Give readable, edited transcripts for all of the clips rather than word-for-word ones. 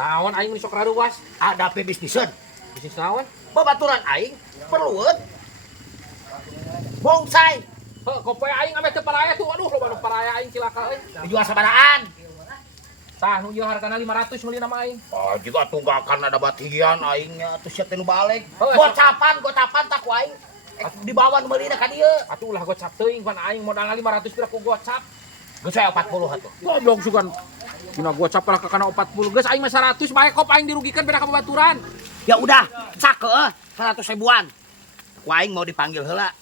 Naon aing sok raruas? Ada pe bisniseun. Bisnis naon? Babaturan aing perlueun. Bonsai Heuh, kopoe aing ame teu paraya tuh. Aduh, loba nu paraya aing cilaka euy. dijual sabarahan. Tah nu ieu hargana 500 meuli nama aing. Oh, juga tunggakan ada batian aingnya atuh sia teh nu balik. Oh, Gocapan tak ku aing. Dibawa nu meulina ka dieu. Atuh ulah gocap teuing pan aing modalna 500 pira ku gocap. Geus aya 40 atuh. Goblok sugan. Cina gocap lah kana 40. Geus aing mah 100 bae kop aing dirugikan beda ka babaturan. Ya udah, sakeuh 100 ribuan. Ku aing mau dipanggil heula.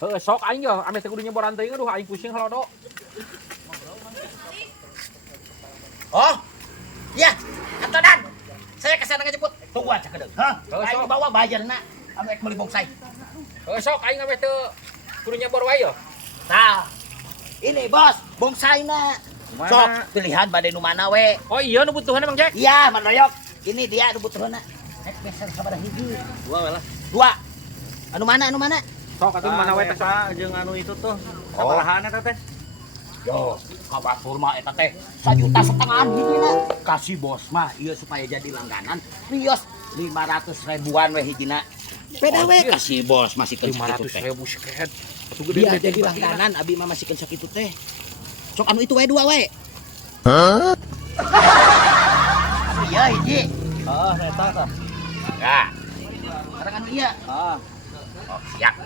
Heuh, sok aing yo ame teh kudu nyeboran teuing aduh aing pusing halodo. Oh, iya, Atuh Dan. Saya kesana ngejemput. Tunggu aja kedeng. Hah? Aing bawa bayarna. Ame meuli bonsai. Heuh, sok aing ame teu kudu nyebor wae yo. Nah, ini bos, bonsainya. Sok, pilihan bade nu mana we. Oh iya nu butuhan Bang Jack. Iya, Mandoyok. Ini dia nu butuhna. Nek geser sabaraha hiji? Dua lah. Dua. Anu mana? Sok atuh mana wae teh. Jeung anu itu tuh. Sabarahan eta teh? Yo, kabatur mah eta teh 1,5 juta hijina. Kasih bos mah ieu supaya jadi langganan. Rios 500 ribuan we hijina. Beda we kasih bos masih keun sakitu teh. 500.000 seket. Atuh Dia gede jadi langganan abi mah masih keun sakitu teh. Sok anu itu we dua we. Hah? Iya hiji. Heeh, eta tah. Ya. Karangan iya. Ah, Oh, siap.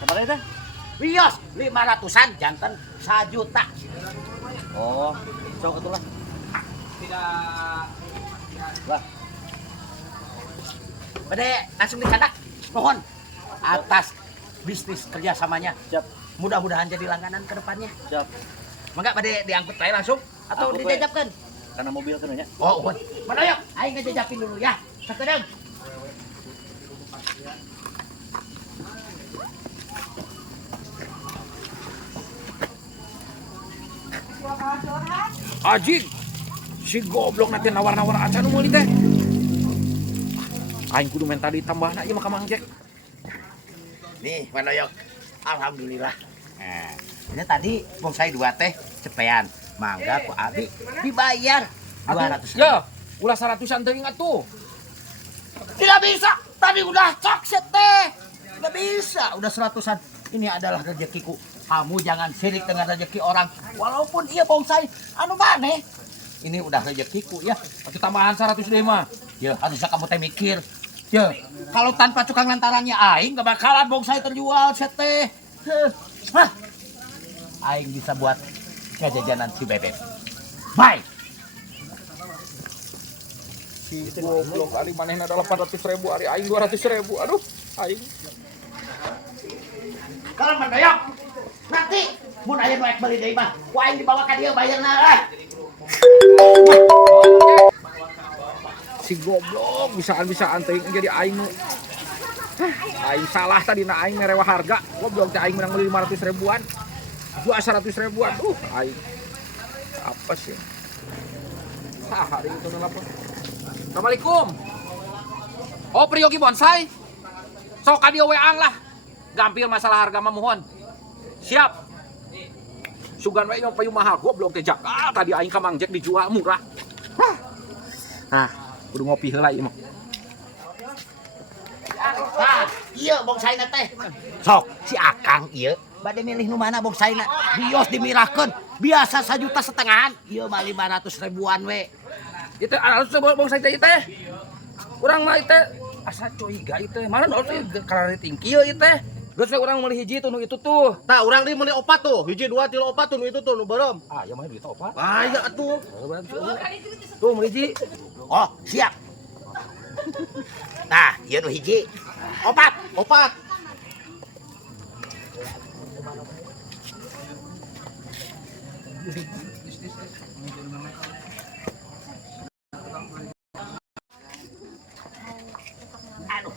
sabaraha teh? Rios 500-an janten 1 juta. Oh, sok atuh lah. Lah, Bade langsung dicadak. Mohon atas bisnis kerjasamanya. siap, Mudah-mudahan jadi langganan ke depannya. siap. Mangga bade diangkut wae langsung atau Angkut wae. dijajapkeun? Karena mobil kan nya. Oh, uhun. Mana yuk? Aing ngejajapin dulu ya. Sakedeung. Ajing. Si goblok nanti nawar-nawar acan nu meuli teh. Aing kudu minta ditambahna ieu mah ka Mang Jack. Nih, mana yuk? Alhamdulillah. Nah, ini tadi bonsai 2 teh cepean. Mangga ku abi dibayar 200. Ya, ulah 100-an teuing atuh. Tidak bisa. Tadi udah cok teh. Tidak bisa. Udah 100-an. Ini adalah rezekiku. Kamu jangan sirik dengan rezeki orang. Walaupun ia bonsai anu maneh. Ini udah rezekiku ya. Atuh tambahan 100 deh mah. Ya, harusnya kamu teh mikir. Ya, kalau tanpa tukang lantarannya aing gak bakalan bonsai terjual teh. Hah. Aing bisa buat jajanan si Bebek. Bye. Si goblok ari manehna 800.000 ari aing 200.000. Aduh, aing. Kalau mendoyok, nanti mun aya nu beli deui mah, ku aing dibawa ka dieu bayarna lah. Si goblok bisaan-bisaan teuing jadi aing nu. Aing salah tadi na aing merewa harga. Goblok teh aing menang meuli 500 ribuan. Jual 100 ribuan. Aing. Apa sih? Hari itu nelpon. Assalamualaikum. Oh, Priyogi Bonsai. Sok ka dieu weang lah. Gampil masalah harga mah mohon. Siap. Sugan we yang payu mahal goblok teh Jak. Tadi aing ka Mang Jack dijual murah. Nah, kudu ngopi heula ieu mah. Nah, iya bongsaina teh. Sok si Akang ieu bade milih nu mana bongsaina. Bios dimirahkeun. Biasa 1,5 juta. Ieu mah 500 ribuan we. Itu harus bonsai teh teh. Urang mah teh asa coiga teh. Mana nu kalari tingki ieu teh. Geus we urang meuli hiji tuh nu itu tuh. Tah, urang di meuli 4 tuh. Hiji 2 3 4 tuh nu itu tuh nu beureum. Ah, ya mah duit opat. Ah, iya atuh. Tuh meuli hiji. Oh, siap. Nah, ieu nu hiji. 4. 4. Aduh.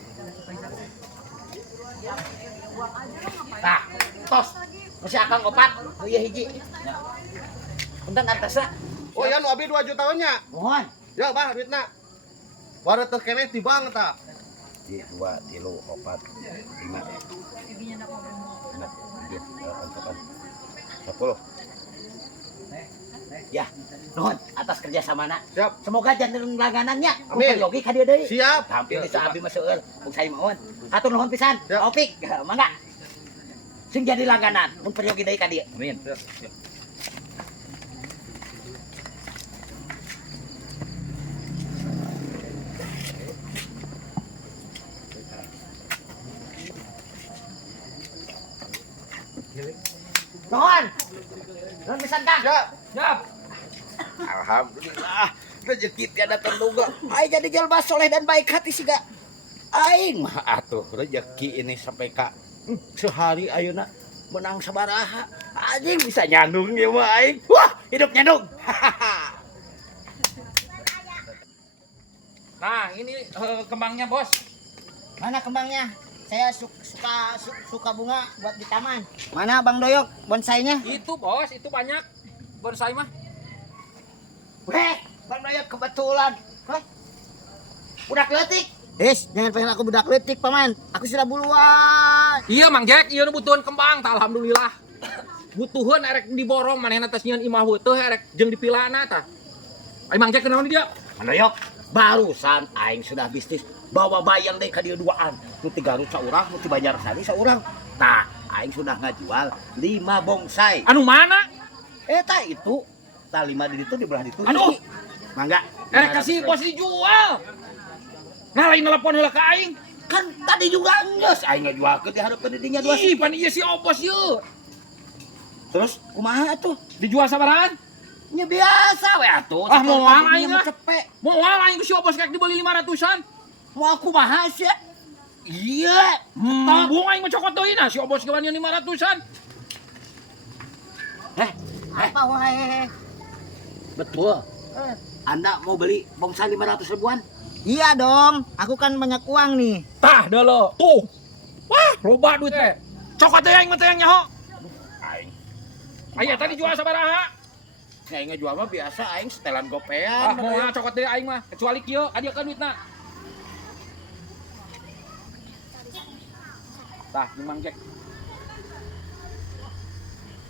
Nah, tos. Masih Akang 4, nu ieu hiji. Punten artosna. Oh, ya nu abi 2 juta nya. Mohon. Ya, bah duitna. Wara teu keneh di bank tah. 2, 3, 4, 5, 6, 7, 8, 9, 10. Ya, nuhun atas kerjasamana. Siap. Semoga jangan langganannya. Amin. Yogi ka dieu deui. Siap. Hampir bisa abi mah seueur. Bung saya mohon. Hatur nuhun pisan. Siap. Opik, mangga. Sing jadi langganan, mun peryogi deui ka dieu. Amin. Nuhun. Nuhun pisan Kang. Siap. Siap. Alhamdulillah. Rezeki tiada terduga. Aing jadi jelema soleh dan baik hati siga. Aing mah Atuh rezeki ini sampai ka sehari ayeuna menang sabaraha. Anjing bisa nyandung ya mah aing. wah, hidup nyandung. Nah, ini kembangnya, Bos. Mana kembangnya? Saya suka bunga buat di taman. Mana Bang Doyok bonsainya? Itu, Bos, itu banyak bonsai mah. Weh, Bang Doyok kebetulan. Hah? Budak leutik. Jangan pengen aku budak letik paman. Aku sudah buluan. Iya, Mang Jack, ieu butuhan kembang, tah alhamdulillah. Butuhan erek diborong manehna tos nyieun imah teuh erek jeung dipilana tah. Ai Mang Jack kenaon dia? Bang Doyok, barusan aing sudah bisnis bawa bayang deui ka dieu duaan. Nu 300 saurang, nu dibayar sali saurang. Tah, aing sudah ngajual 5 bonsai. Anu mana? Tah itu, tah 5 di ditu di belah ditu. Aduh. Mangga. Erek kasih bos dijual. Nah, lain nelpon heula ka aing. Kan tadi juga geus aing ngajualkeun dihareupeun di dinya 2. Ih, pan ieu si Obos yeuh. Terus kumaha atuh? Dijual sabarahan? Nya biasa we atuh. Ah, moal aing mah lah. cepet. Moal aing ku si Obos kayak dibeli 500-an. Mau kumaha sih? Iya. Bung aing mencokot deui nah si Obos gawan 500-an. Apa wahai? Betul. Anda mau beli bonsai 500 ribuan? Iya dong. Aku kan banyak uang nih. Tah dah lo. Tuh. Wah, loba duit teh. Cokot teh aing mah teh yang nyaho. Aing. Aya tadi jual sabaraha? Aing ngejual mah biasa aing setelan gopean. Ah, moal cokot teh aing mah. Kecuali kieu, adieukeun duitna. Tah, di Mang Jack.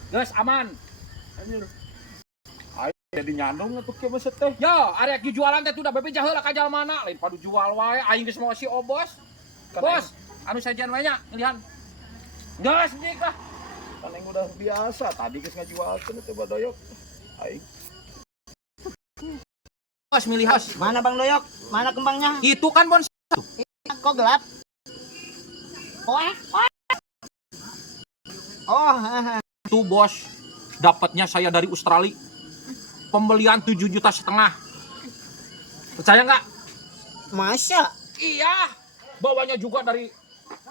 Geus aman. Anjir. Aing jadi nyandung atuh kieu mah teh. Ya, arek jualan teh tuh da bebe jaheula ka jalmana, lain padu jual wae aing geus mau si Obos. Bos, anu sajian wae nya, pilihan. Geus dik lah. Kan aing udah biasa tadi geus ngajualkeun teh Badoyok. Aing Bos milih bos. Mana Bang Doyok? Mana kembangnya? Itu kan bonsai. Kok gelap? Oh, Itu bos, dapatnya saya dari Australia. Pembelian 7,5 juta. Percaya nggak? masa? Iya. Bawanya juga dari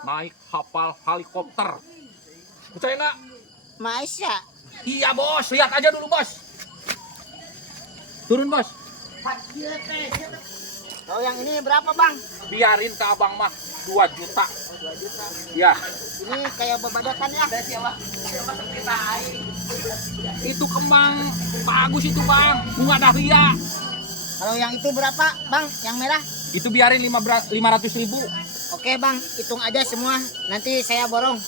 naik kapal helikopter. Percaya nggak? Masa? Iya bos, lihat aja dulu bos. Turun bos. Oh, yang ini berapa Bang? Biarin ke abang mah 2 juta. 2 juta. Ya. Ini kayak babadakan ya. Itu kembang bagus itu bang, bunga dahlia. Kalau yang itu berapa Bang? Yang merah? Itu biarin 500.000. Oke Bang, hitung aja semua. Nanti saya borong.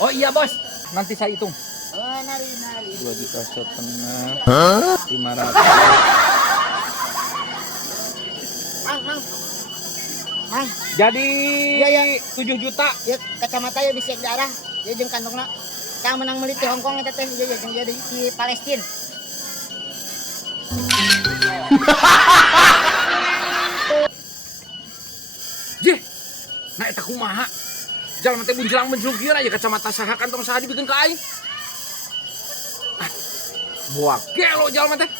Oh iya bos, nanti saya hitung. Oh, nari. 2,5 juta. 500. Mang, Jadi Iya, iya. 7 juta. ya kacamata ya bisa di arah. Ya jeung kantongna. Kang menang meuli di Hong Kong eta teh, ya jeung jadi di Palestina. Jeh, nah eta kumaha? Jalan teh bunjelang menjeluk ieu aya kacamata saha kantong saha dibikeun ka aing. Ah, buah gelo jalan teh.